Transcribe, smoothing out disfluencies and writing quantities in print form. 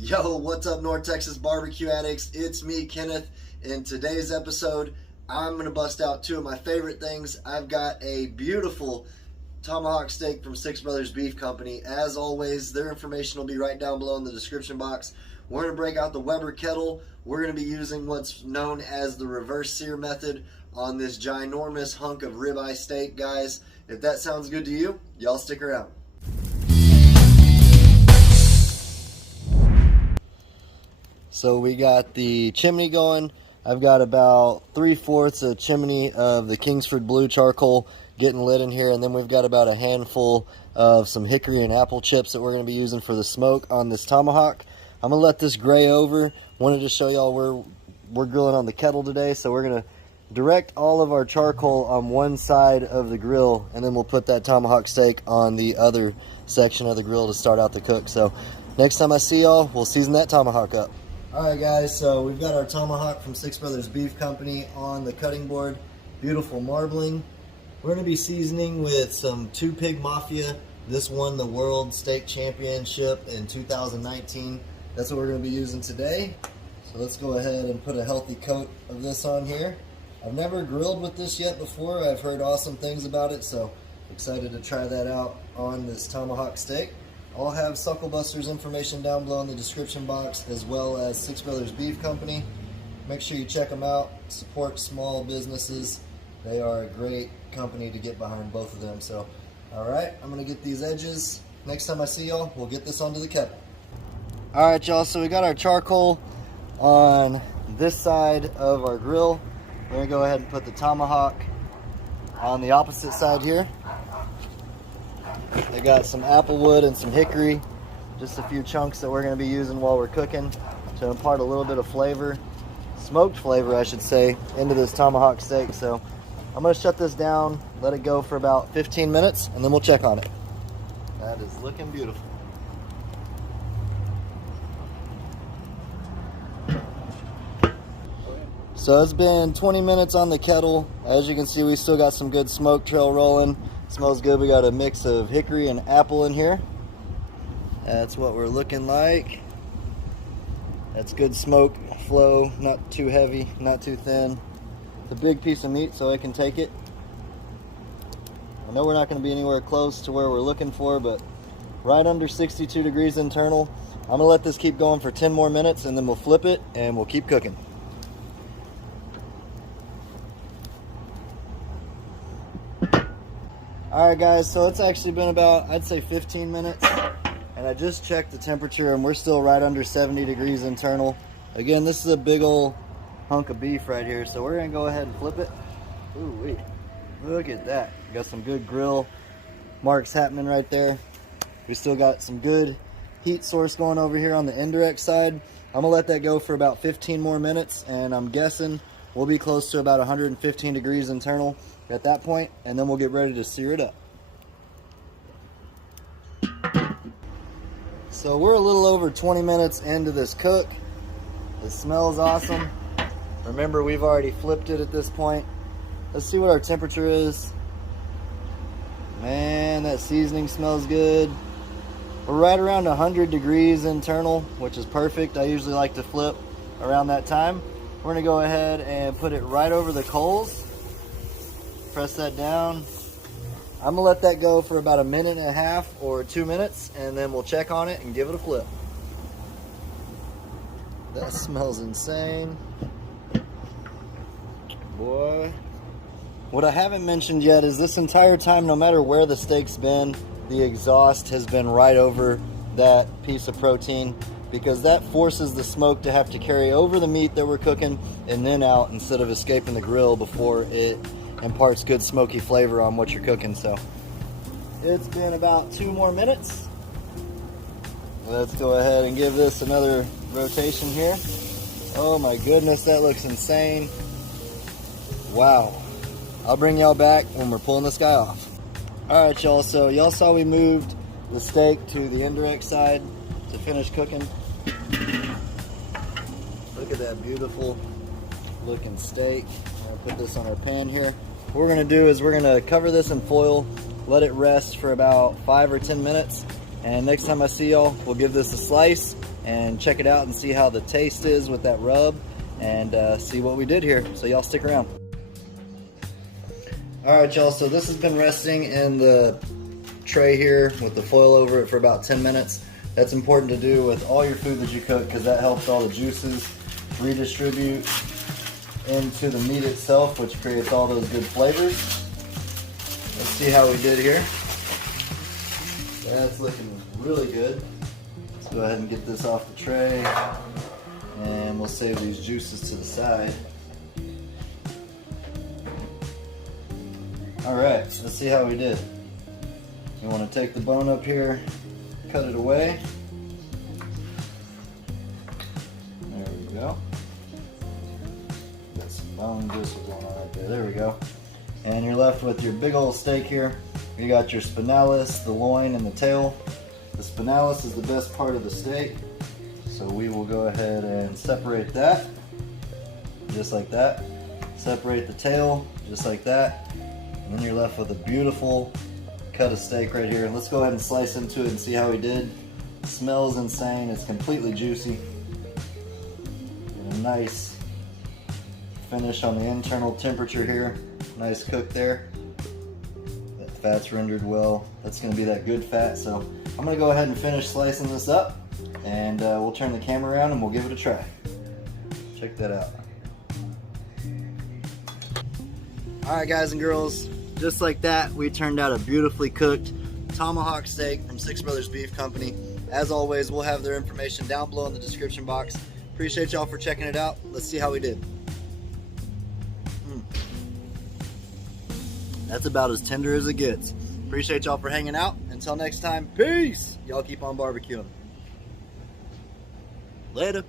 Yo, what's up, North Texas barbecue addicts? It's me, Kenneth. In today's episode, I'm going to bust out two of my favorite things. I've got a beautiful Tomahawk steak from Six Brothers Beef Company. As always, their information will be right down below in the description box. We're going to break out the Weber kettle. We're going to be using what's known as the reverse sear method on this ginormous hunk of ribeye steak, guys. If that sounds good to you, y'all stick around. So we got the chimney going. I've got about 3/4 a chimney of the Kingsford Blue charcoal getting lit in here, and then we've got about a handful of some hickory and apple chips that we're going to be using for the smoke on this tomahawk. I'm going to let this gray over. Wanted to show y'all where we're grilling on the kettle today, so we're going to direct all of our charcoal on one side of the grill, and then we'll put that tomahawk steak on the other section of the grill to start out the cook. So next time I see y'all, we'll season that tomahawk up. Alright guys, so we've got our tomahawk from Six Brothers Beef Company on the cutting board. Beautiful marbling. We're going to be seasoning with some Two Pig Mafia. This won the World Steak Championship in 2019. That's what we're going to be using today. So let's go ahead and put a healthy coat of this on here. I've never grilled with this yet before. I've heard awesome things about it, so excited to try that out on this tomahawk steak. I'll have Sucklebuster's information down below in the description box, as well as Six Brothers Beef Company. Make sure you check them out. Support small businesses. They are a great company to get behind, both of them. So, alright, I'm going to get these edges. Next time I see y'all, we'll get this onto the kettle. Alright y'all, so we got our charcoal on this side of our grill. We're going to go ahead and put the tomahawk on the opposite side here. I got some apple wood and some hickory, just a few chunks that we're going to be using while we're cooking to impart a little bit of flavor, smoked flavor I should say, into this tomahawk steak. So I'm going to shut this down, let it go for about 15 minutes, and then we'll check on it. That is looking beautiful. So it's been 20 minutes on the kettle. As you can see, we still got some good smoke trail rolling. Smells good. We got a mix of hickory and apple in here. That's what we're looking like. That's good smoke flow, not too heavy, not too thin. It's a big piece of meat, so I can take it. I know we're not going to be anywhere close to where we're looking for, but right under 62 degrees internal. I'm going to let this keep going for 10 more minutes, and then we'll flip it and we'll keep cooking. Alright guys, so it's actually been about, I'd say 15 minutes, and I just checked the temperature and we're still right under 70 degrees internal. Again, this is a big old hunk of beef right here, so we're going to go ahead and flip it. Ooh, look at that. We got some good grill marks happening right there. We still got some good heat source going over here on the indirect side. I'm going to let that go for about 15 more minutes, and I'm guessing we'll be close to about 115 degrees internal at that point, and then we'll get ready to sear it up. So we're a little over 20 minutes into this cook. It smells awesome. Remember, we've already flipped it at this point. Let's see what our temperature is. Man, that seasoning smells good. We're right around 100 degrees internal, which is perfect. I usually like to flip around that time. We're gonna go ahead and put it right over the coals. Press that down. I'm gonna let that go for about 1.5 minutes or 2 minutes, and then we'll check on it and give it a flip. That smells insane. Boy. What I haven't mentioned yet is this entire time, no matter where the steak's been, the exhaust has been right over that piece of protein, because that forces the smoke to have to carry over the meat that we're cooking and then out, instead of escaping the grill before it imparts good smoky flavor on what you're cooking. So it's been about 2 more minutes. Let's go ahead and give this another rotation here. Oh my goodness, that looks insane. Wow. I'll bring y'all back when we're pulling this guy off. Alright y'all, so y'all saw we moved the steak to the indirect side to finish cooking. Look at that beautiful looking steak. I'll put this on our pan here. What we're going to do is we're going to cover this in foil, let it rest for about 5 or 10 minutes, and next time I see y'all, we'll give this a slice and check it out and see how the taste is with that rub, and see what we did here. So y'all stick around. Alright y'all, so this has been resting in the tray here with the foil over it for about 10 minutes. That's important to do with all your food that you cook, because that helps all the juices redistribute into the meat itself, which creates all those good flavors. Let's see how we did here. That's looking really good. Let's go ahead and get this off the tray, and we'll save these juices to the side. Alright, let's see how we did. We want to take the bone up here, cut it away. There we go. Got some bone gristle going on right there. There we go. And you're left with your big old steak here. You got your spinalis, the loin, and the tail. The spinalis is the best part of the steak, so we will go ahead and separate that, just like that. Separate the tail, just like that. And then you're left with a beautiful cut of steak right here. Let's go ahead and slice into it and see how we did. It smells insane. It's completely juicy. And a nice finish on the internal temperature here. Nice cook there. That fat's rendered well. That's going to be that good fat. So I'm going to go ahead and finish slicing this up, and we'll turn the camera around and we'll give it a try. Check that out. Alright guys and girls, just like that, we turned out a beautifully cooked tomahawk steak from Six Brothers Beef Company. As always, we'll have their information down below in the description box. Appreciate y'all for checking it out. Let's see how we did. That's about as tender as it gets. Appreciate y'all for hanging out. Until next time, peace! Y'all keep on barbecuing. Later.